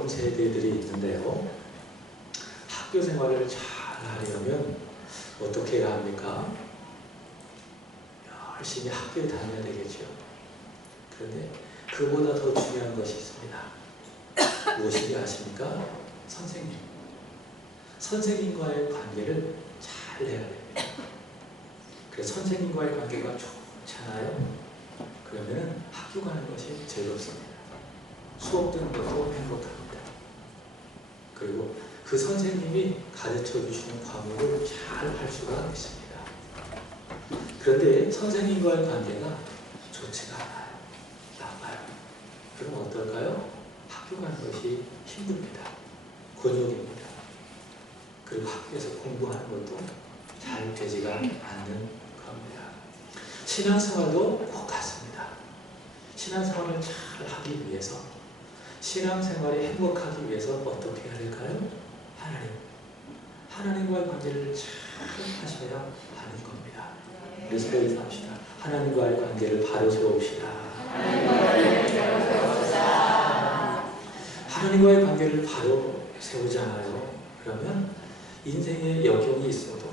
다음 세대들이 있는데요. 학교 생활을 잘 하려면 어떻게 해야 합니까? 열심히 학교에 다녀야 되겠죠. 그런데 그보다 더 중요한 것이 있습니다. 무엇인지 아십니까? 선생님. 선생님과의 관계를 잘 해야 됩니다. 그래서 선생님과의 관계가 좋잖아요. 그러면 학교 가는 것이 즐겁습니다. 수업 듣는 것도 행복합니다. 그리고 그 선생님이 가르쳐 주시는 과목을 잘 할 수가 있습니다. 그런데 선생님과의 관계가 좋지가 않아요. 나빠요. 그럼 어떨까요? 학교 가는 것이 힘듭니다. 곤욕입니다. 그리고 학교에서 공부하는 것도 잘 되지가 않는 겁니다. 신앙생활도 꼭 같습니다. 신앙생활을 잘 하기 위해서, 신앙생활이 행복하기 위해서 어떻게 해야 될까요? 하나님과의 관계를 잘 하셔야 하는 겁니다. 그래서 합시다. 하나님과의 관계를 바로 세웁시다. 하나님과의 관계를 바로 세우잖아요. 그러면 인생에 역경이 있어도,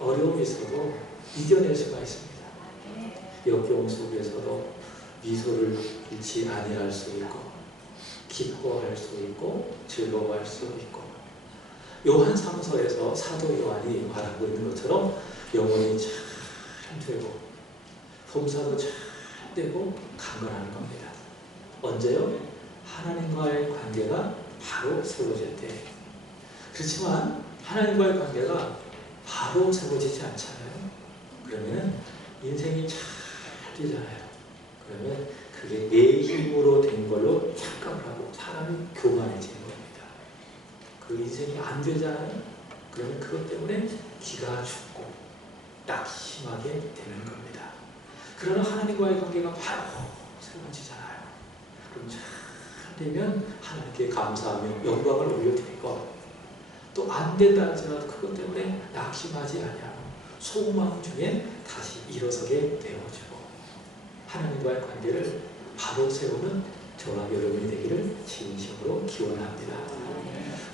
어려움이 있어도 이겨낼 수가 있습니다. 역경 속에서도 미소를 잃지 아니할 수 있고, 기뻐할 수 있고, 즐거워할 수 있고, 요한 3서에서 사도 요한이 말하고 있는 것처럼 영혼이 잘 되고 봉사도 잘 되고 강건하는 겁니다. 언제요? 하나님과의 관계가 바로 세워질 때. 그렇지만 하나님과의 관계가 바로 세워지지 않잖아요. 그러면 인생이 잘 되잖아요. 그러면 그게 내 힘으로 된 걸로 착각을 하고 사람이 교만해지는 겁니다. 그 인생이 안 되잖아요. 그러면 그것 때문에 기가 죽고 낙심하게 되는 겁니다. 그러나 하나님과의 관계가 바로 세워지잖아요. 그럼 잘 되면 하나님께 감사하며 영광을 올려드리고, 또 안 된다 할지라도 그것 때문에 낙심하지 아니하고 소망 중에 다시 일어서게 되어주고, 하나님과의 관계를 바로 세우는 저와 여러분이 되기를 진심으로 기원합니다.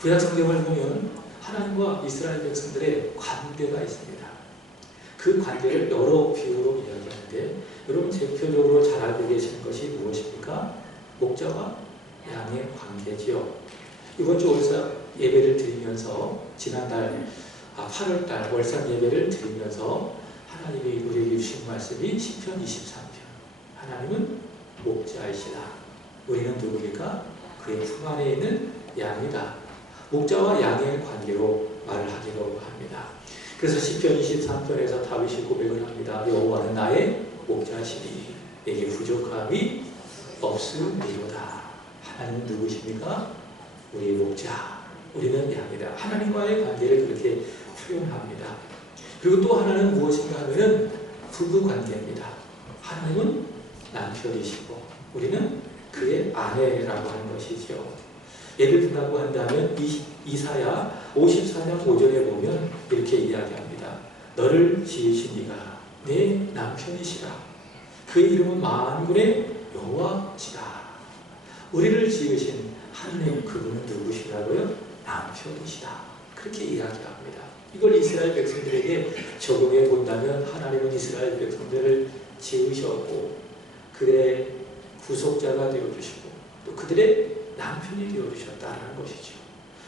구약 성경을 보면 하나님과 이스라엘 백성들의 관계가 있습니다. 그 관계를 여러 비유로 이야기하는데, 여러분 대표적으로 잘 알고 계시는 것이 무엇입니까? 목자와 양의 관계지요. 이번 주 월상 예배를 드리면서, 지난달 8월달 월상 예배를 드리면서 하나님이 우리에게 주신 말씀이 시편 23편. 하나님은 목자이시다. 우리는 누구입니까? 그의 품 안에 있는 양이다. 목자와 양의 관계로 말을 하기로 합니다. 그래서 시편 23편에서 다윗이 고백을 합니다. 여호와는 나의 목자시니 내게 부족함이 없으리로다. 하나님은 누구십니까? 우리의 목자, 우리는 양이다. 하나님과의 관계를 그렇게 표현합니다. 그리고 또 하나는 무엇인가 하면 부부관계입니다. 하나님은 남편이시고 우리는 그의 아내라고 하는 것이죠. 예를 든다고 한다면 이사야 54장 5절에 보면 이렇게 이야기합니다. 너를 지으신 이가 내 남편이시라. 그의 이름은 만군의 여호와시다. 우리를 지으신 하나님, 그분은 누구시라고요? 남편이시다. 그렇게 이야기합니다. 이걸 이스라엘 백성들에게 적용해 본다면, 하나님은 이스라엘 백성들을 지으셨고 그들의 구속자가 되어주시고 또 그들의 남편이 되어주셨다는 것이죠.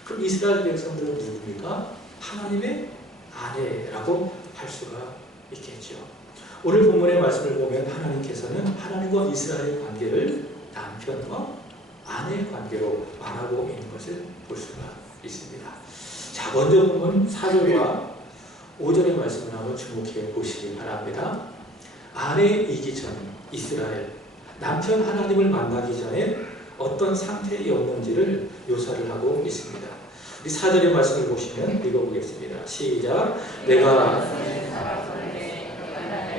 그럼 이스라엘 백성들은 누굽니까? 하나님의 아내라고 할 수가 있겠죠. 오늘 본문의 말씀을 보면 하나님께서는 하나님과 이스라엘의 관계를 남편과 아내의 관계로 말하고 있는 것을 볼 수가 있습니다. 자, 먼저 보면 4절과 5절의 말씀을 한번 주목해 보시기 바랍니다. 아내이기 전 이스라엘, 남편 하나님을 만나기 전에 어떤 상태였는지를 묘사를 하고 있습니다. 우리 4절의 말씀을 보시면 읽어보겠습니다. 시작. 내가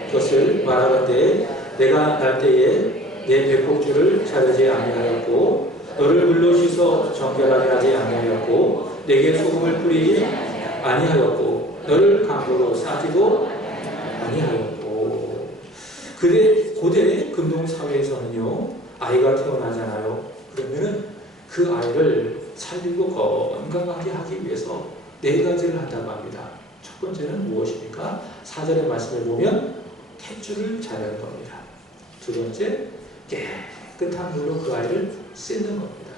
그것을 말하건대 내가 날 때에 내 배꼽줄을 자르지 아니하였고 너를 물러주서 정결하게 하지 아니하였고 내게 소금을 뿌리지 아니하였고 너를 강도로 싸지도 아니하였고. 그대 고대 근동 사회에서는요, 아이가 태어나잖아요. 그러면은 그 아이를 살리고 건강하게 하기 위해서 4가지를 한다고 합니다. 첫 번째는 무엇입니까? 4절의 말씀을 보면 탯줄을 자르는 겁니다. 두 번째, 깨끗한 물로 그 아이를 씻는 겁니다.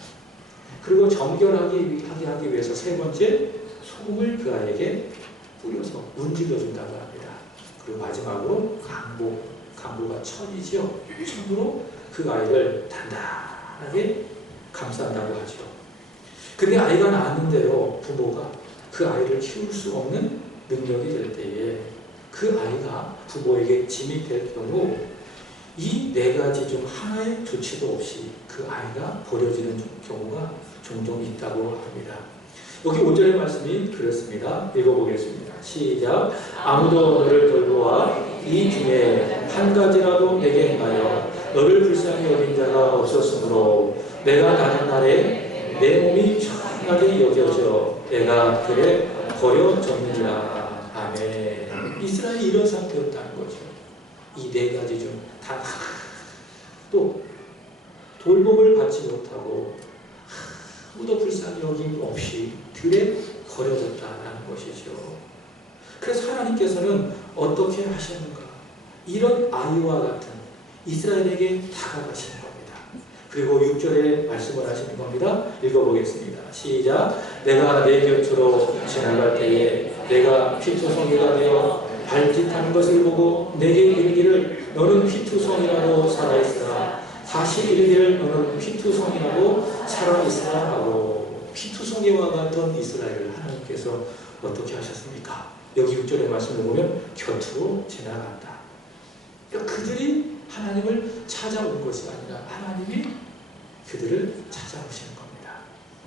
그리고 정결하게 하기 위해서 세 번째, 소금을 그 아이에게 뿌려서 문질러준다고 합니다. 그리고 마지막으로 강보가 천이지요. 천으로 그 아이를 단단하게 감싼다고 하죠. 근데 아이가 낳았는데요, 부모가 그 아이를 키울 수 없는 능력이 될 때에 그 아이가 부모에게 짐이 될 경우 이 4가지 중 하나의 조치도 없이 그 아이가 버려지는 경우가 종종 있다고 합니다. 여기 5절의 말씀이 그렇습니다. 읽어보겠습니다. 시작. 아무도 너를 돌보아 이 중에 한 가지라도 내게 행하여 너를 불쌍히 여긴 자가 없었으므로 내가 나는 날에 내 몸이 천하게 여겨져 내가 그래 버려졌느니라. 아멘. 이스라엘이 이런 상태였다는 거죠. 이 4가지 중 단 하나도 돌봄을 받지 못하고 아무도 불쌍히 여김 없이 들에 버려졌다는 것이죠. 그래서 하나님께서는 어떻게 하셨는가? 이런 아이와 같은 이스라엘에게 다가가시는 겁니다. 그리고 6절에 말씀을 하시는 겁니다. 읽어보겠습니다. 시작. 내가 내 곁으로 지나갈 때에 내가 피투성이가 되어 발짓하는 것을 보고 내게 이르기를 너는 피투성이라도 살아있으라. 다시 이르기를 너는 피투성이라도 살아있으라 하고, 피투성이와 같은 이스라엘을 하나님께서 어떻게 하셨습니까? 여기 6절의 말씀을 보면 곁으로 지나간다. 그러니까 그들이 하나님을 찾아온 것이 아니라 하나님이 그들을 찾아오시는 겁니다.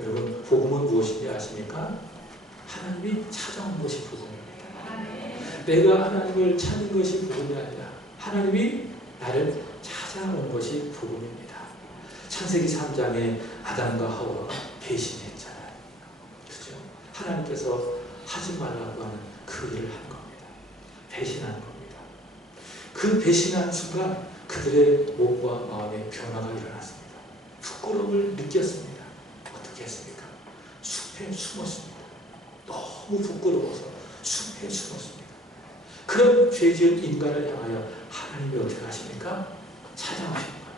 여러분, 복음은 무엇인지 아십니까? 하나님이 찾아온 것이 복음입니다. 내가 하나님을 찾는 것이 복음이 아니라 하나님이 나를 찾아온 것이 복음입니다. 창세기 3장에 아담과 하와가 배신했잖아요. 그렇죠? 하나님께서 하지 말라고 하는 그 일을 한 겁니다. 배신한 겁니다. 그 배신한 순간 그들의 몸과 마음의 변화가 일어났습니다. 부끄러움을 느꼈습니다. 어떻게 했습니까? 숲에 숨었습니다. 너무 부끄러워서 숲에 숨었습니다. 그런 죄지은 인간을 향하여 하나님이 어떻게 하십니까? 찾아오시는 거예요.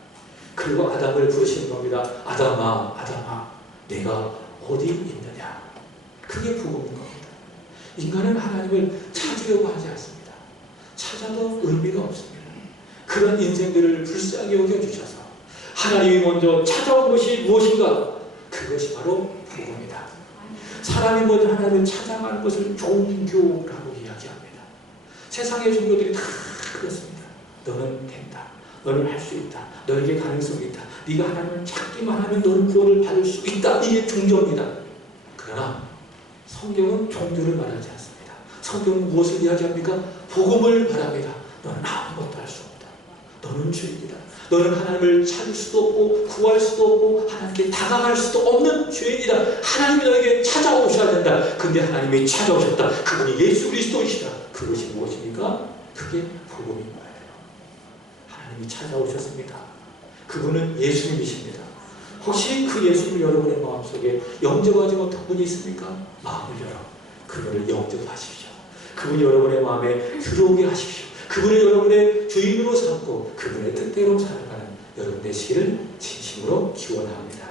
그리고 아담을 부르시는 겁니다. 아담아, 아담아, 내가 어디 있느냐? 그게 복음인 겁니다. 인간은 하나님을 찾으려고 하지 않습니다. 찾아도 의미가 없습니다. 그런 인생들을 불쌍히 여겨주셔서 하나님이 먼저 찾아온 것이 무엇인가? 그것이 바로 복음이다. 사람이 먼저 하나님을 찾아가는 것을 종교라고 이야기합니다. 세상의 종교들이 다 그렇습니다. 너는 된다. 너는 할 수 있다. 너에게 가능성이 있다. 네가 하나님을 찾기만 하면 너는 구원을 받을 수 있다. 이게 종교입니다. 그러나 성경은 종교를 말하지 않습니다. 성경은 무엇을 이야기합니까? 복음을 말합니다. 너는 아무것도 할 수 없다. 너는 죄인이다. 너는 하나님을 찾을 수도 없고 구할 수도 없고 하나님께 다가갈 수도 없는 죄인이다. 하나님이 너에게 찾아오셔야 된다. 근데 하나님이 찾아오셨다. 그분이 예수 그리스도이시다. 그것이 무엇입니까? 그게 복음인 거예요. 하나님이 찾아오셨습니다. 그분은 예수님이십니다. 혹시 그 예수님 여러분의 마음속에 영접하지 못한 분이 있습니까? 마음을 열어 그분을 영접하십시오. 그분이 여러분의 마음에 들어오게 하십시오. 그분을 여러분의 주인으로 삼고 그분의 뜻대로 살아가는 여러분 되시기를 진심으로 기원합니다.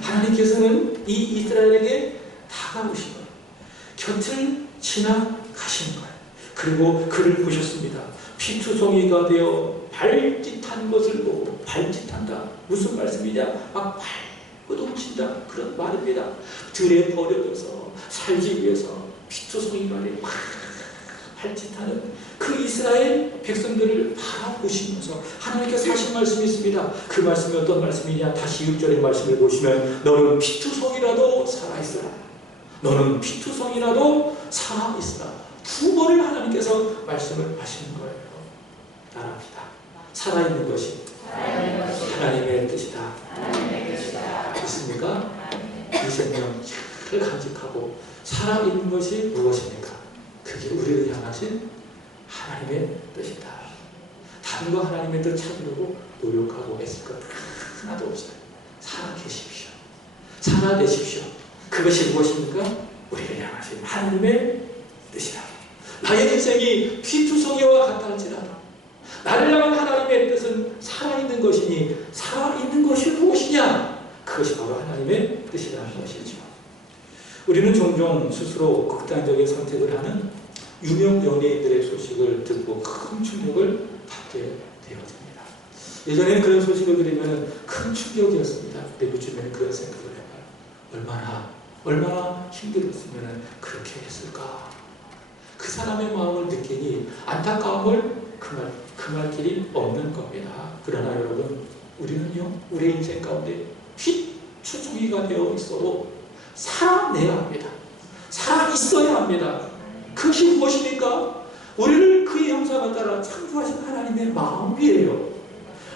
하나님께서는 이 이스라엘에게 다가오신 거예요. 곁을 지나가신 거예요. 그리고 그를 보셨습니다. 피투성이가 되어 발짓한 것을 보고, 발짓한다. 무슨 말씀이냐? 막 밟고 넘친다. 그런 말입니다. 들에 버려져서 살기 위해서 피투성이가 되어 발짓하는 그 이스라엘 백성들을 바라보시면서 하나님께서 하신 말씀이 있습니다. 그 말씀이 어떤 말씀이냐? 다시 6절의 말씀을 보시면 너는 피투성이라도 살아있으라. 너는 피투성이라도 살아있으라. 2번을 하나님께서 말씀을 하시는 거예요. 따라합시다. 살아있는 것이 하나님의 뜻이다. 있습니까? 이 생명 잘 간직하고 살아있는 것이 무엇입니까? 그게 우리를 향하신 하나님의 뜻이다. 다른 거 하나님의 뜻 찾으려고 노력하고 애쓸 것 하나도 없어요. 살아 계십시오. 살아내십시오. 그것이 무엇입니까? 우리를 향하신 하나님의 뜻이다. 나의 인생이 피투성이와 같다 할지라도 나를 향한 하나님의 뜻은 살아있는 것이니 살아있는 것이 무엇이냐? 그것이 바로 하나님의 뜻이라는 것이죠. 우리는 종종 스스로 극단적인 선택을 하는 유명 연예인들의 소식을 듣고 큰 충격을 받게 되어집니다. 예전에는 그런 소식을 들으면 큰 충격이었습니다. 근데 요즘에는 그런 생각을 해봐요. 얼마나 힘들었으면 그렇게 했을까? 그 사람의 마음을 느끼니 안타까움을 금할 길이 없는 겁니다. 그러나 여러분, 우리는요, 우리의 인생 가운데 휘추종이가 되어 있어도 살아내야 합니다. 살아있어야 합니다. 그것이 무엇입니까? 우리를 그의 형상을 따라 창조하신 하나님의 마음이에요.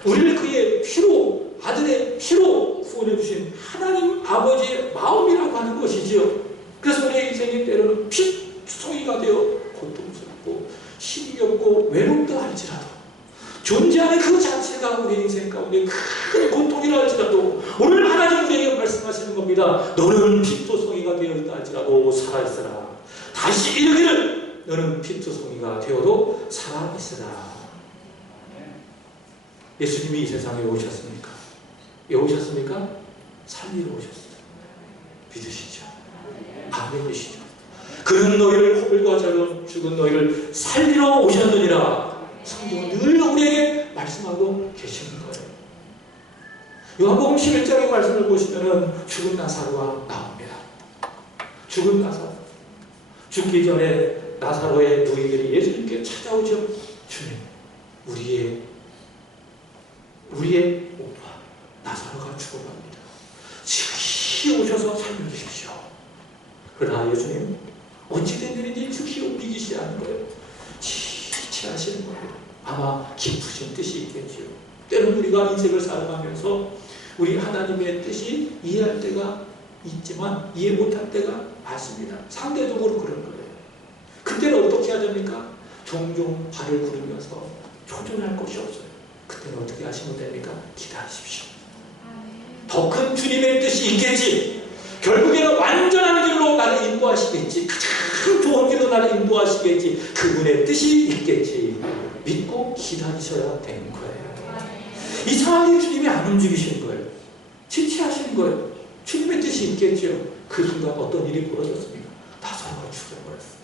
우리를 그의 피로, 아들의 피로 구원해 주신 하나님 아버지의 마음이라고 하는 것이지요. 그래서 우리의 인생이 때로는 피투성이가 되어 고통스럽고 힘이 없고 외롭다 할지라도 존재하는 그 자체가 우리 인생 가운데 큰 고통이라 할지라도 오늘 하나님 우리에게 말씀하시는 겁니다. 너는 피투성이가 되어 있다 할지라도 살아있으라. 다시 이르기를 너는 피투성이가 되어도 살아있으라. 예수님이 이 세상에 오셨습니까? 왜 오셨습니까? 살리러 오셨어요. 믿으시죠? 아멘이시죠? 그는 너희를 호들과 저런 죽은 너희를 살리러 오셨느니라. 성경은 늘 우리에게 말씀하고 계시는 거예요. 요한복음 11장의 말씀을 보시면 죽은 나사로가 나옵니다. 죽은 나사로. 죽기 전에 나사로의 누이들이 예수님께 찾아오죠. 주님, 우리의 오빠 나사로가 죽어갑니다. 즉시 오셔서 살려주십시오. 그러나 예수님 어찌된 일인지 즉시 옮기시지 않은 거예요. 지체하시는 거예요. 아마 깊으신 뜻이 있겠지요. 때로는 우리가 인생을 살아가면서 우리 하나님의 뜻이 이해할 때가 있지만 이해 못할 때가 많습니다. 상대적으로 그런 거예요. 그때는 어떻게 해야 됩니까? 종종 발을 구르면서 초전할 것이 없어요. 그때는 어떻게 하시면 됩니까? 기다리십시오. 더 큰 주님의 뜻이 있겠지. 결국에는 완전한 길로 나를 인도하시겠지. 가장 좋은 길로 나를 인도하시겠지. 그분의 뜻이 있겠지. 믿고 기다리셔야 되는 거예요. 이상하게 주님이 안 움직이시는 거예요. 지체하시는 거예요. 주님의 뜻이 있겠죠. 그 순간 어떤 일이 벌어졌습니까? 나사로가 죽어버렸어요.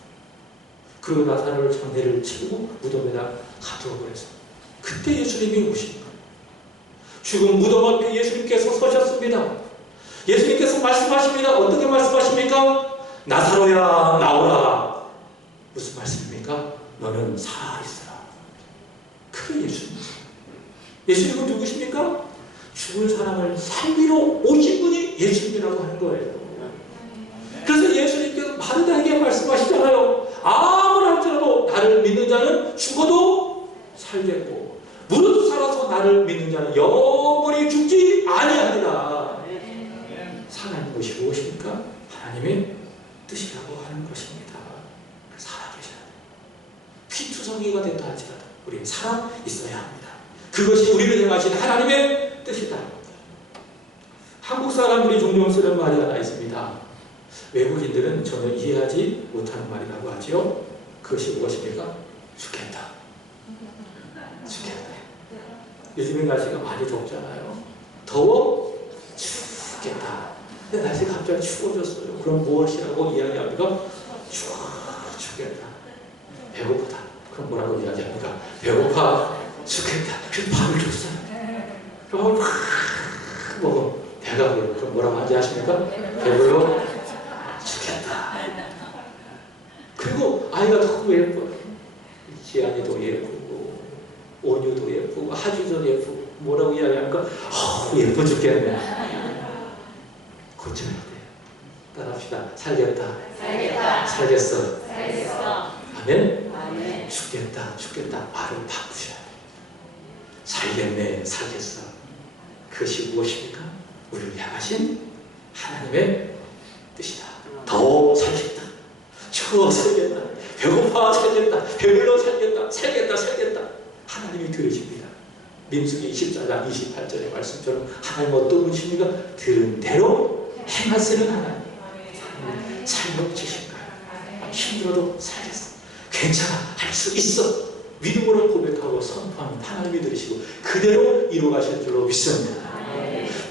그리고 나사로를 장례를 치고 무덤에다 가두어 버렸어요. 그때 예수님이 오신 거예요. 죽은 무덤 앞에 예수님께서 서셨습니다. 예수님께서 말씀하십니다. 어떻게 말씀하십니까? 나사로야 나오라. 무슨 말씀입니까? 너는 살아있으라. 그게 예수님이세요. 예수님은 누구십니까? 죽은 사람을 살리러 오신 분이 예수님이라고 하는 거예요. 그래서 예수님께서 마르다에게 말씀하시잖아요. 아무나 할지라도 나를 믿는 자는 죽어도 살겠고 무릇 살아서 나를 믿는 자는 영원히 죽지 아니하리라. 살아있는 것이 무엇입니까? 하나님의 뜻이라고 하는 것입니다. 살아계셔야 돼요. 피투성이가 된다 할지라도 우리는 살아 있어야 합니다. 그것이 우리를 향하신 하나님의 뜻이다. 한국 사람들이 종종 쓰는 말이 하나 있습니다. 외국인들은 전혀 이해하지 못하는 말이라고 하죠. 그것이 무엇입니까? 죽겠다. 죽겠다. 요즘에 날씨가 많이 덥잖아요. 더워? 죽겠다. 근데 날씨가 갑자기 추워졌어요. 그럼 무엇이라고 이야기합니까? 죽겠다. 배고프다. 그럼 뭐라고 이야기합니까? 배고파 죽겠다. 그래서 밥을 줬어요. 그럼 막 먹어. 배가 불러. 그럼 뭐라고 하지 아십니까? 배불러 죽겠다. 그리고 아이가 너무 예뻐요. 지안이도 예쁘고 온유도 예쁘고 하주도 예쁘고 뭐라고 이야기하니까 예뻐 죽겠네. 고쳐야 돼요. 따라합시다. 살겠다. 살겠어. 아멘. 죽겠다. 말을 바꾸셔야 돼요. 살겠네. 살겠어. 그것이 무엇입니까? 우리를 향하신 하나님의 뜻이다. 더 살겠다. 추워 살겠다. 배고파 살겠다. 배불러 살겠다. 하나님이 들으십니다. 민수기 24장 28절의 말씀처럼 하나님 어떤 분이십니까? 들은 대로 행하시는 하나님, 살려주신 거예요. 힘들어도 살겠어, 괜찮아, 할 수 있어, 믿음으로 고백하고 선포하면 하나님이 들으시고 그대로 이루어가실 줄로 믿습니다.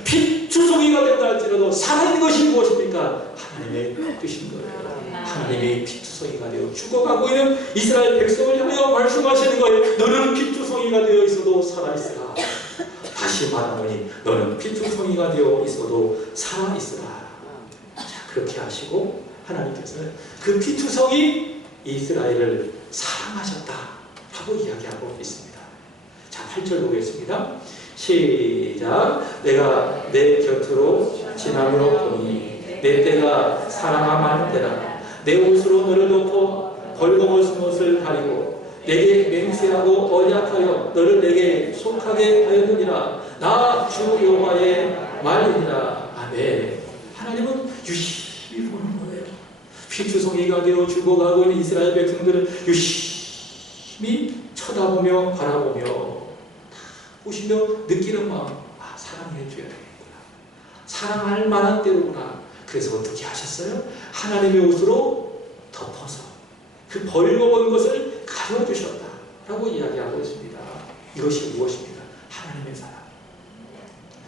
빛주성이가 된다 할지라도 살아있는 것이 무엇입니까? 하나님의 뜻인 거예요. 하나님의 빛주성이가 되어 죽어가고 있는 이스라엘 백성을 향하여 말씀하시는 거예요. 너는 빛주성이가 되어 있어도 살아있으라. 다시 말하노니 너는 빛주성이가 되어 있어도 살아있으라. 자, 그렇게 하시고 하나님께서는 그 빛주성이 이스라엘을 사랑하셨다라고 이야기하고 있습니다. 자, 8절 보겠습니다. 시작. 내가 내 곁으로 지나므로 보니 내 때가 사랑함하는 때라. 내 옷으로 너를 덮어 벌거벗은 옷을 가리고 내게 맹세하고 언약하여 너를 내게 속하게 하였느니라. 나 주 여호와의 말이니라. 아멘. 하나님은 유심히 보는 거예요. 빛주성이가 되어 죽어가고 있는 이스라엘 백성들을 유심히 쳐다보며 바라보며 보시며 느끼는 마음, 아, 사랑해줘야 되겠구나, 사랑할 만한 때로구나. 그래서 어떻게 하셨어요? 하나님의 옷으로 덮어서 그 벌거벗은 것을 가려주셨다라고 이야기하고 있습니다. 이것이 무엇입니까? 하나님의 사랑.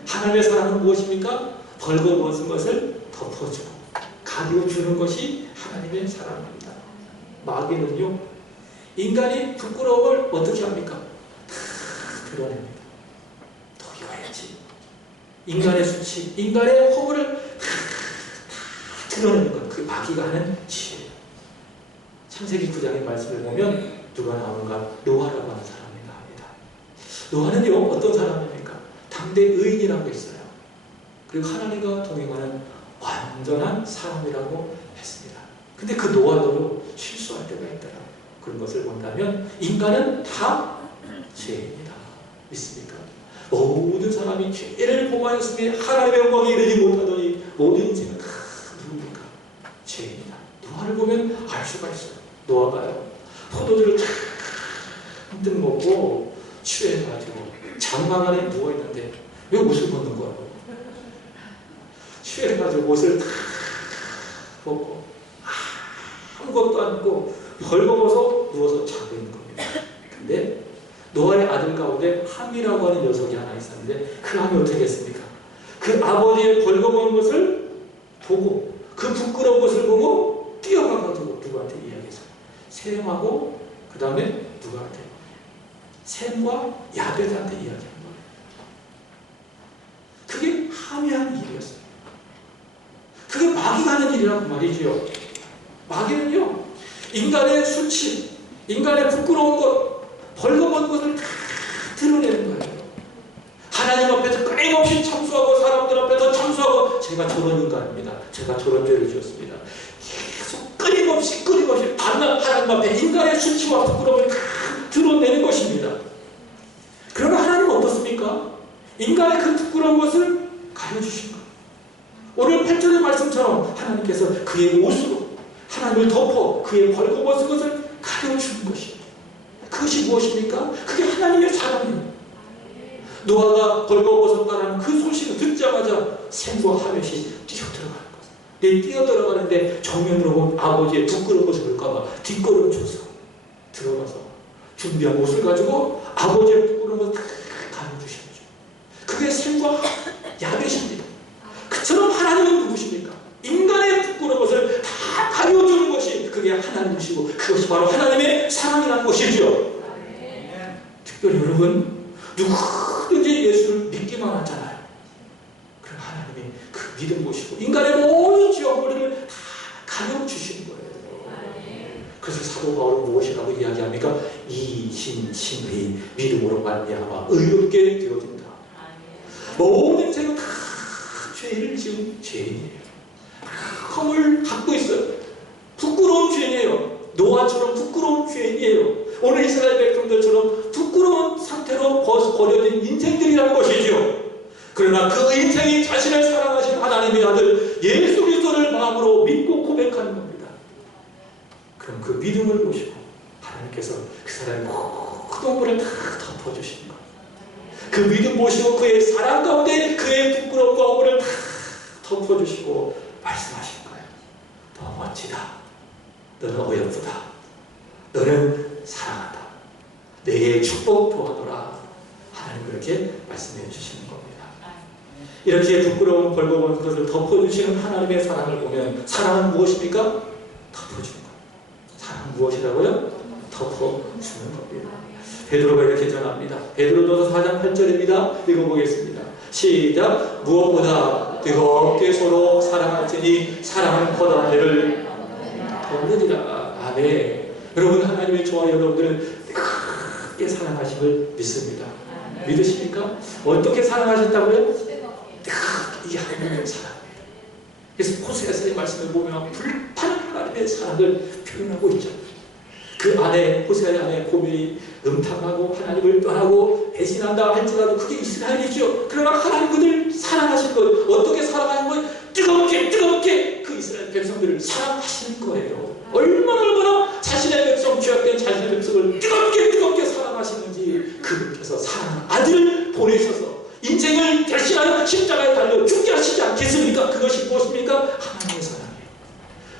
하나님의 사랑은 무엇입니까? 벌거벗은 것을 덮어주고 가려주는 것이 하나님의 사랑입니다. 마귀는요, 인간이 부끄러움을 어떻게 합니까? 다 드러냅니다. 더 이거야지. 인간의 수치, 인간의 허물을 다 드러내는 것, 그 마귀가 하는 짓이에요. 창세기 9장의 말씀을 보면 누가 나오는가? 노아라고 하는 사람이 나옵니다. 노아는요, 어떤 사람입니까? 당대 의인이라고 했어요. 그리고 하나님과 동행하는 완전한 사람이라고 했습니다. 근데 그 노아도 실수할 때가 있더라. 그런 것을 본다면 인간은 다 죄입니다. 믿습니까? 모든 사람이 죄를 범하였으니 하나님의 영광에 이르지 못하더니 모든 인생은 다 누굽니까? 죄입니다. 노아를 보면 알 수가 있어요. 노아가요, 포도주를 잔뜩 먹고 취해가지고 장막 안에 누워있는데 왜 옷을 벗는 거라고? 취해가지고 옷을 다 벗고 아무것도 안 입고 벌거벗어 누워서 자고 있는 겁니다. 근데 노아의 아들 가운데 함이라고 하는 녀석이 하나 있었는데 그 함이 어떻게 했습니까? 그 아버지의 벌거벗은 것을 보고 그 부끄러운 것을 보고 뛰어가가지고 누구한테 이야기했어요? 셈하고 그 다음에 누구한테? 셈과 야벳한테 이야기한 거예요. 그게 함이 한 일이었어요. 그게 마귀가 하는 일이란 말이죠. 마귀는요, 인간의 수치, 인간의 부끄러운 것, 벌거벗은 것을 다 드러내는 거예요. 하나님 앞에서 끊임없이 참수하고 사람들 앞에서 참수하고 제가 저런 인간입니다. 제가 저런 죄를 지었습니다. 계속 끊임없이 밤낮 하나님 앞에 인간의 수치와 부끄러움을 다 드러내는 것입니다. 그러나 하나님은 어떻습니까? 인간의 그 부끄러운 것을 가려주신 것. 오늘 8절의 말씀처럼 하나님께서 그의 옷으로 하나님을 덮어 그의 벌거벗은 것을 가려주는 것입니다. 그것이 무엇입니까? 그게 하나님의 사랑이에요. 노아가 벌거벗었다는 그 소식을 듣자마자 셈과 하벳이 뛰어들어가는 거예요. 뛰어들어가는데 정면으로 본 아버지의 부끄러운 것을 볼까봐 뒷걸음 쳐서 들어가서 준비한 옷을 가지고 아버지의 부끄러운 것을 가려주셨죠. 그게 셈과 야벳입니다. 그처럼 하나님은 누구십니까? 인간의 부끄러운 것을 다 가려주는 것이 그게 하나님이시고 그것이 바로 하나님의 사랑이라는 것이죠. 특별히 여러분, 누구든지 예수를 믿기만 하잖아요. 그럼 하나님이 그 믿음 보시고 인간의 모든 지역머리를 다 가려주시는 거예요. 그래서 사도 바울은 무엇이라고 이야기합니까? 이신칭의 믿음으로 말미암아 의롭게 되어진다. 모든 인생은 다 죄를 지은 죄인이에요. 허물 갖고 있어요. 부끄러운 죄인이에요. 노아처럼 부끄러운 죄인이에요. 오늘 이스라엘 백성들처럼 부끄러운 상태로 버려진 인생들이라는 것이죠. 그러나 그 인생이 자신을 사랑하신 하나님의 아들 예수 그리스도를 마음으로 믿고 고백하는 겁니다. 그럼 그 믿음을 보시고 하나님께서 그 사람의 모든 허물을 다 덮어주시는 거예요. 그 믿음 보시고 그의 사랑 가운데 그의 부끄러움과 허물을 다 덮어주시고 말씀하신 거예요. 너 멋지다. 너는 어여쁘다. 너는 사랑한다. 내게 축복 도하노라. 하나님 그렇게 말씀해 주시는 겁니다. 이렇게 부끄러운 벌거벗은 것을 덮어주시는 하나님의 사랑을 보면 사랑은 무엇입니까? 덮어주는 것. 사랑은 무엇이라고요? 덮어주는 겁니다. 베드로가 이렇게 전합니다. 베드로전서 4장 8절입니다. 읽어보겠습니다. 시작. 무엇보다 뜨겁게 서로 사랑할지니 사랑은 보다 배를 덮느니라. 아멘. 여러분 하나님의 저와 여러분들은 크게 사랑하심을 믿습니다. 믿으십니까? 어떻게 사랑하셨다고요? 이 하나님의 사랑이에요. 그래서 호세아서의 말씀을 보면 불타는 하나님의 사랑을 표현하고 있죠. 그 안에 호세아의 안에 고멜이 음탕하고 하나님을 떠나고 배신한다 할지라도 그게 이스라엘이죠. 그러나 하나님 그들 사랑하실 것, 어떻게 사랑하는 거예요? 뜨겁게 그 이스라엘 백성들을 사랑하시는 거예요. 얼마나 자신의 백성, 죄악된 자신의 백성을 뜨겁게 사랑하시는지 그분께서 사랑하는 아들을 보내셔서 인생을 결심하여 십자가에 달려 죽게 하시지 않겠습니까? 그것이 무엇입니까? 하나님의 사랑이에요.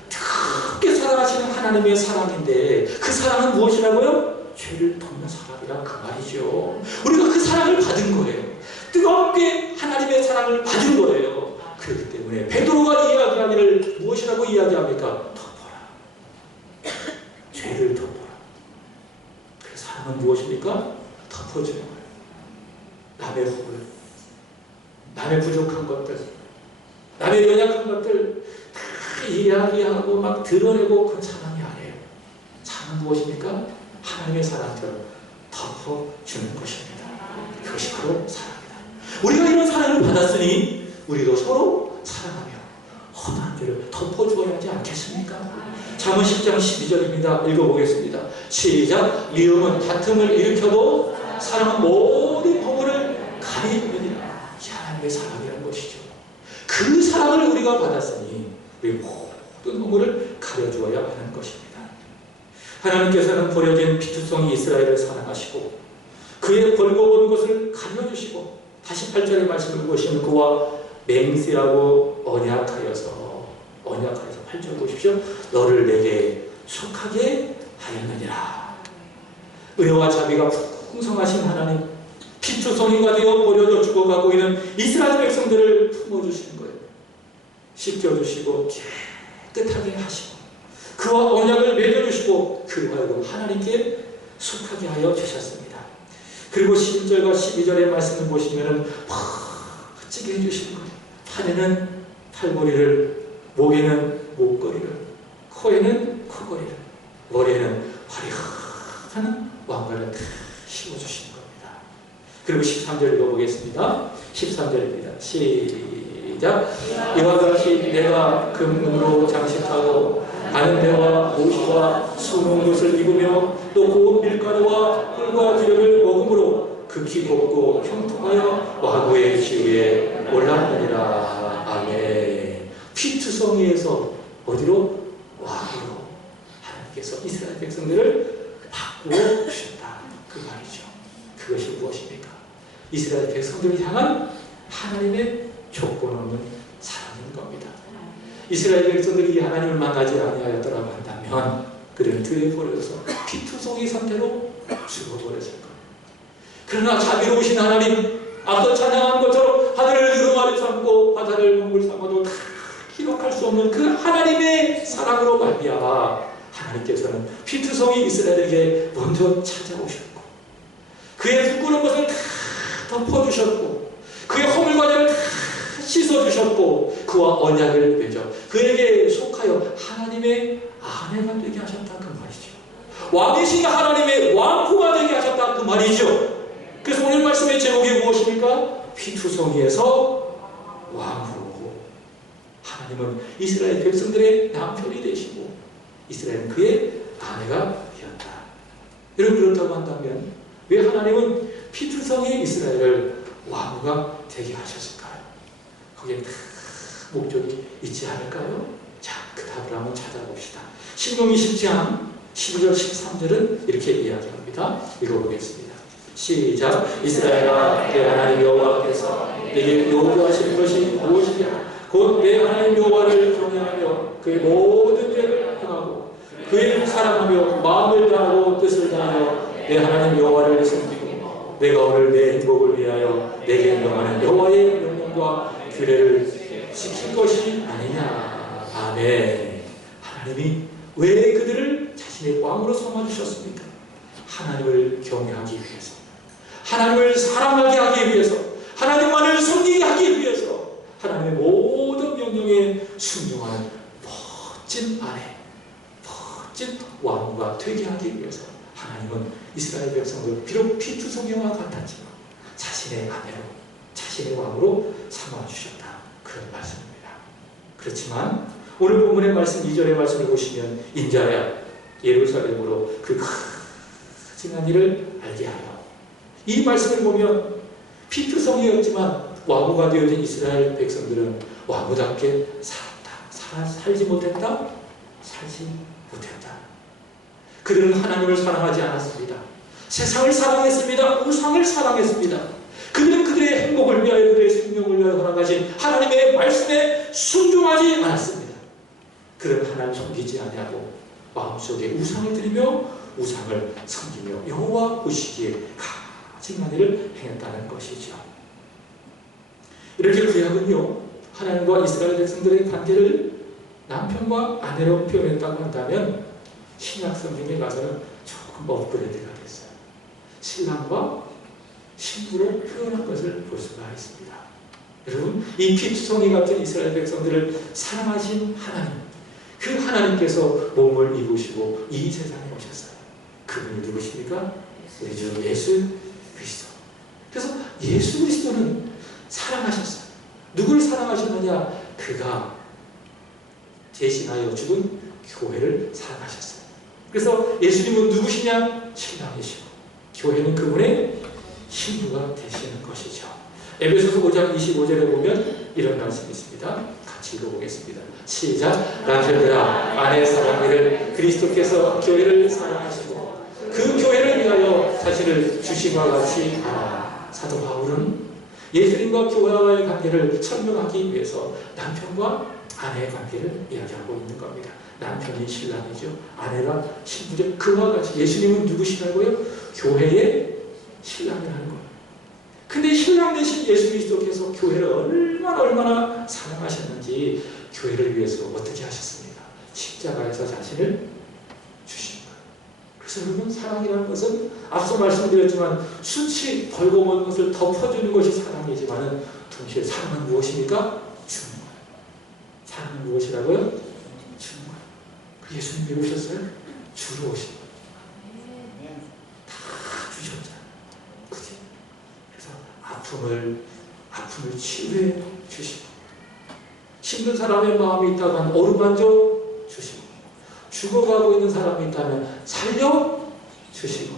뜨겁게 사랑하시는 하나님의 사랑인데 그 사랑은 무엇이라고요? 죄를 돕는 사랑이라 그 말이죠. 우리가 그 사랑을 받은 거예요. 뜨겁게 하나님의 사랑을 받은 거예요. 그렇기 때문에 베드로가 이야기하기를 무엇이라고 이야기합니까? 덮어라. 죄를 덮어라. 그 사랑은 무엇입니까? 덮어주는 거예요. 남의 허물, 남의 부족한 것들, 남의 연약한 것들 다 이야기하고 막 드러내고 그건 사랑이 아니에요. 사랑은 무엇입니까? 하나님의 사랑처럼 덮어주는 것입니다. 그것이 바로 사랑이다. 우리가 이런 사랑을 받았으니 우리도 서로 사랑하며 허다한 죄를 덮어주어야 하지 않겠습니까? 잠언 10장 12절입니다. 읽어보겠습니다. 시작. 미움은 다툼을 일으켜도 사랑은 모든 허물을 가리느니라. 하나님의 사랑이라는 것이죠. 그 사랑을 우리가 받았으니 우리 모든 허물을 가려주어야 하는 것입니다. 하나님께서는 버려진 피투성이 이스라엘을 사랑하시고 그의 벌거벗은 것을 가려주시고 다시 8절의 말씀을 보시면 그와 맹세하고 언약하여서 8절 보십시오. 너를 내게 속하게 하였느니라. 은혜와 자비가 풍성하신 하나님, 피투성이가 되어 버려져 죽어가고 있는 이스라엘 백성들을 품어주시는 거예요. 씻겨주시고 깨끗하게 하시고 그와 언약을 맺어주시고 그로 하여금 하나님께 속하게 하여 주셨습니다. 그리고 11절과 12절의 말씀을 보시면 멋지게 해주시는 거예요. 팔에는 팔걸이를, 목에는 목걸이를, 코에는 코걸이를, 머리에는 화려한 왕관을 씌워주시는 겁니다. 그리고 13절 읽어보겠습니다. 13절입니다. 시작. 이와 같이 내가 금으로 장식하고 가는 데와 옷과 수놓은 것을 입으며 또 고운 밀가루와 꿀과 기름을 먹음으로 극히 곱고 형통하여 와구의 지위에 올랐느니라. 아멘. 피투성이에서 어디로? 와구로 하나님께서 이스라엘 백성들을 바꾸어 주셨다. 그 말이죠. 그것이 무엇입니까? 이스라엘 백성들을 향한 하나님의 조건 없는 사랑인 겁니다. 이스라엘 백성들이 하나님을 만나지 아니하였더라고 한다면 그들은 들에 버려서 피투성이 상태로 죽어버렸을 겁니다. 그러나 자비로우신 하나님, 앞서 찬양한 것처럼 하늘을 두루마리 삼고 바다를 먹물 삼아도 다 기록할 수 없는 그 하나님의 사랑으로 말미암아 하나님께서는 피투성이 이스라엘에게 먼저 찾아오셨고 그의 부끄러운 것을 다 덮어주셨고 그의 허물과자를 다 씻어주셨고 그와 언약을 맺어 그에게 속하여 하나님의 아내가 되게 하셨다 그 말이죠. 왕이신 하나님의 왕후가 되게 하셨다 그 말이죠. 그래서 오늘 말씀의 제목이 무엇입니까? 피투성이에서 왕후로 하나님은 이스라엘 백성들의 남편이 되시고 이스라엘은 그의 아내가 되었다. 여러분 그렇다고 한다면 왜 하나님은 피투성이 이스라엘을 왕후가 되게 하셨을까요? 거기에 다 목적이 있지 않을까요? 자, 그 답을 한번 찾아봅시다. 신명기 10장 12절 13절은 이렇게 이야기합니다. 읽어보겠습니다. 시작. 이스라엘아, 내 하나님 여호와께서 내게 요구하시는 것이 무엇이냐? 곧 내 하나님 여호와를 경외하며 그의 모든 죄를 행하고 그의 사랑하며 마음을 다하고 뜻을 다하여 내 하나님 여호와를 섬기고 내가 오늘 내 행복을 위하여 내게 명하는 여호와의 명령과 규례를 지킬 것이 아니냐. 아멘. 하나님이 왜 그들을 자신의 왕으로 삼아주셨습니까? 하나님을 경외하기 위해서, 하나님을 사랑하게 하기 위해서, 하나님만을 섬기게 하기 위해서, 하나님의 모든 명령에 순종하는 멋진 아내, 멋진 왕과 되게 하기 위해서 하나님은 이스라엘 백성을 비록 피투성이와 같았지만 자신의 아내로, 자신의 왕으로 삼아주셨다. 그런 말씀입니다. 그렇지만 오늘 본문의 말씀 2절의 말씀을 보시면 인자야 예루살렘으로 그 크지만 일을 알게 하여, 이 말씀을 보면 피투성이었지만 왕후가 되어진 이스라엘 백성들은 왕후답게 살지 못했다? 살지 못했다. 그들은 하나님을 사랑하지 않았습니다. 세상을 사랑했습니다. 우상을 사랑했습니다. 그들은 그들의 행복을 위하여, 그들의 생명을 위하여 허락하신 하나님의 말씀에 순종하지 않았습니다. 그들은 하나님을 섬기지 아니하고 마음속에 우상을 드리며 우상을 섬기며 여호와 보시기에 가증한 일을 행했다는 것이죠. 이렇게 구약은요, 하나님과 이스라엘 백성들의 관계를 남편과 아내로 표현했다고 한다면 신약 성경에 가서는 조금 업그레이드가 됐어요. 신랑과 신부로 표현한 것을 볼 수가 있습니다. 여러분, 이 피투성이 같은 이스라엘 백성들을 사랑하신 하나님, 그 하나님께서 몸을 입으시고 이 세상에 오셨어요. 그분이 누구십니까? 우리 주 예수 그리스도. 그래서 예수 그리스도는 사랑하셨어요. 누굴 사랑하셨느냐? 그가 대신하여 죽은 교회를 사랑하셨어요. 그래서 예수님은 누구시냐? 신랑이시고 교회는 그분의 신부가 되시는 것이죠. 에베소서 5장 25절에 보면 이런 말씀이 있습니다. 같이 읽어보겠습니다. 시작. 남편들아 아내 사랑하기를 그리스도께서 교회를 사랑하시고 그 교회를 위하여 자신을 주심과 같이 하라. 사도 바울은 예수님과 교회와의 관계를 설명하기 위해서 남편과 아내의 관계를 이야기하고 있는 겁니다. 남편이 신랑이죠. 아내가 신부죠. 그와 같이 예수님은 누구시라고요? 교회의 신랑이라는 거예요. 근데 신랑 대신 예수 그리스도께서 교회를 얼마나 사랑하셨는지 교회를 위해서 어떻게 하셨습니까? 십자가에서 자신을 주신 거예요. 그래서 여러분, 사랑이라는 것은 앞서 말씀드렸지만 수치 벌거벗은 것을 덮어주는 것이 사랑이지만 동시에 사랑은 무엇입니까? 주는 거예요. 사랑은 무엇이라고요? 주는 거예요. 예수님 왜 오셨어요? 주러 오신 거예요. 다 주셨잖아요. 그치? 그래서 아픔을 치유해 주시고, 힘든 사람의 마음이 있다면 어루만져 주시고, 죽어가고 있는 사람이 있다면 살려 주시고,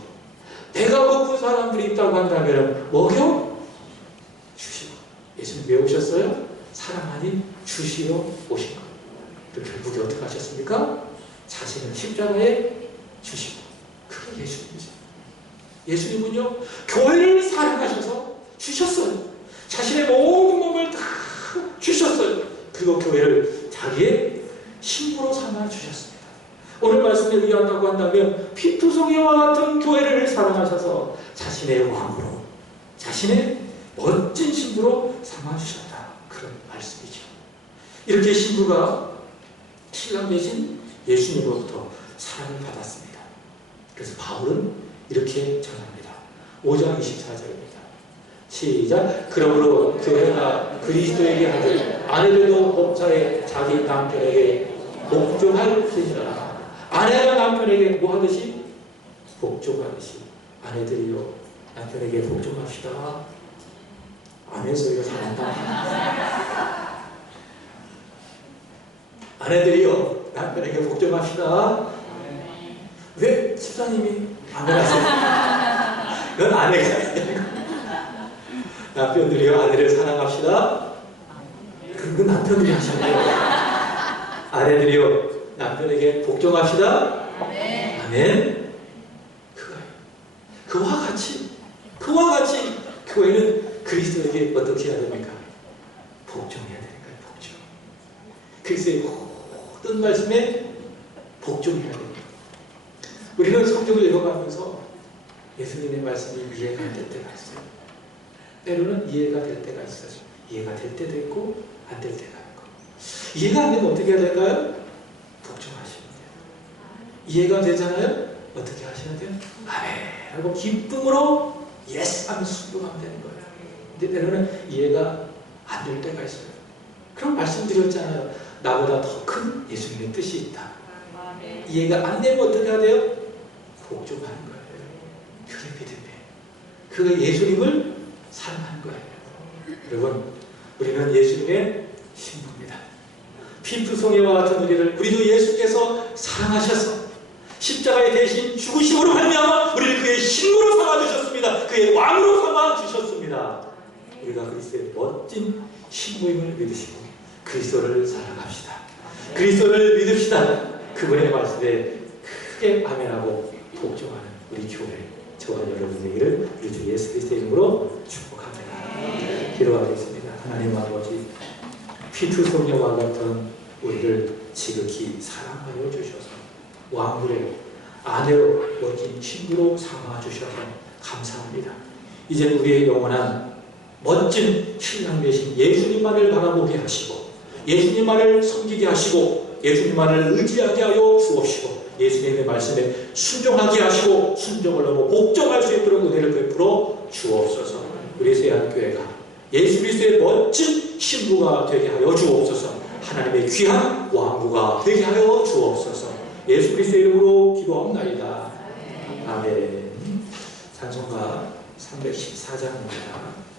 배가 고픈 사람들이 있다고 한다면 먹여 주시고. 예수님 왜 오셨어요? 사랑 아닌 주시러 오신 거예요. 그리고 결국에 어떻게 하셨습니까? 자신을 십자가에 주시고. 그게 예수님이죠. 예수님은요, 교회를 사랑하셔서 주셨어요. 자신의 모든 몸을 다 주셨어요. 그리고 교회를 자기의 신부로 삼아 주셨습니다. 오늘 말씀에 의한다고 한다면 피투성이와 같은 교회를 사랑하셔서 자신의 왕으로, 자신의 멋진 신부로 삼아 주셨다. 그런 말씀이죠. 이렇게 신부가 신랑 대신 예수님으로부터 사랑을 받았습니다. 그래서 바울은 이렇게 전합니다. 5장 24절입니다. 시작. 그러므로 교회가 그리스도에게 하듯 아내들도 법차에 자기 남편에게 복종할지니라. 아내가 남편에게 뭐 하듯이? 복종하듯이. 아내들이요, 남편에게 복종합시다. 아멘 소리가 잘한다. 아내들이요, 남편에게 복종합시다. 왜 집사님이 아멘 하세요? 넌 아내가 아니야. 남편들이요, 아내를 사랑합시다. 그건 남편들이 하셨네요. 아내들이요, 남편에게 복종합시다. 아멘. 아멘. 그와 같이 교회는 그리스도에게 어떻게 해야 됩니까? 복종해야 되는 거예요. 복종. 말씀에 복종해야 됩니다. 우리는 성경을 읽어가면서 예수님의 말씀이 이해가 될 때가 있어요. 때로는 이해가 될 때가 있어요. 이해가 될 때도 있고 안 될 때가 있고. 이해가 안 되면 어떻게 해야 될까요? 복종하시면 돼요. 이해가 되잖아요? 어떻게 하셔야 돼요? 아멘 하고 기쁨으로 예스 하면 순종하면 되는 거예요. 근데 때로는 이해가 안 될 때가 있어요. 그럼 말씀드렸잖아요. 나보다 더 큰 예수님의 뜻이 있다. 이해가 안 되면 어떻게 해야 돼요? 복종하는 거예요. 그게 믿음이에요. 그게 예수님을 사랑하는 거예요. 여러분, 우리는 예수님의 신부입니다. 피투성이와 같은 우리도 예수께서 사랑하셔서 십자가에 대신 죽으심으로 말미암아 우리를 그의 신부로 삼아주셨습니다. 그의 왕으로 삼아주셨습니다. 우리가 그리스도의 멋진 신부임을 믿으시고 그리스도를 사랑합시다. 그리스도를 믿읍시다. 그분의 말씀에 크게 아멘하고 복종하는 우리 교회, 저와 여러분 되기를 우리 주 예수 그리스도의 이름으로 축복합니다. 기도하겠습니다. 하나님 아버지, 피투성녀와 같은 우리를 지극히 사랑하여 주셔서 왕으로, 아내로, 멋진 친구로 삼아주셔서 감사합니다. 이제는 우리의 영원한 멋진 신랑 되신 예수님만을 바라보게 하시고 예수님만을 섬기게 하시고 예수님만을 의지하게 하여 주옵시고 예수님의 말씀에 순종하게 하시고 순종을 넘어 복종할 수 있도록 은혜를 베풀어 주옵소서. 우리 세안교회가 예수 그리스도의 멋진 신부가 되게 하여 주옵소서. 하나님의 귀한 왕부가 되게 하여 주옵소서. 예수 그리스도의 이름으로 기도하옵나이다. 아멘. 찬송가 314장입니다.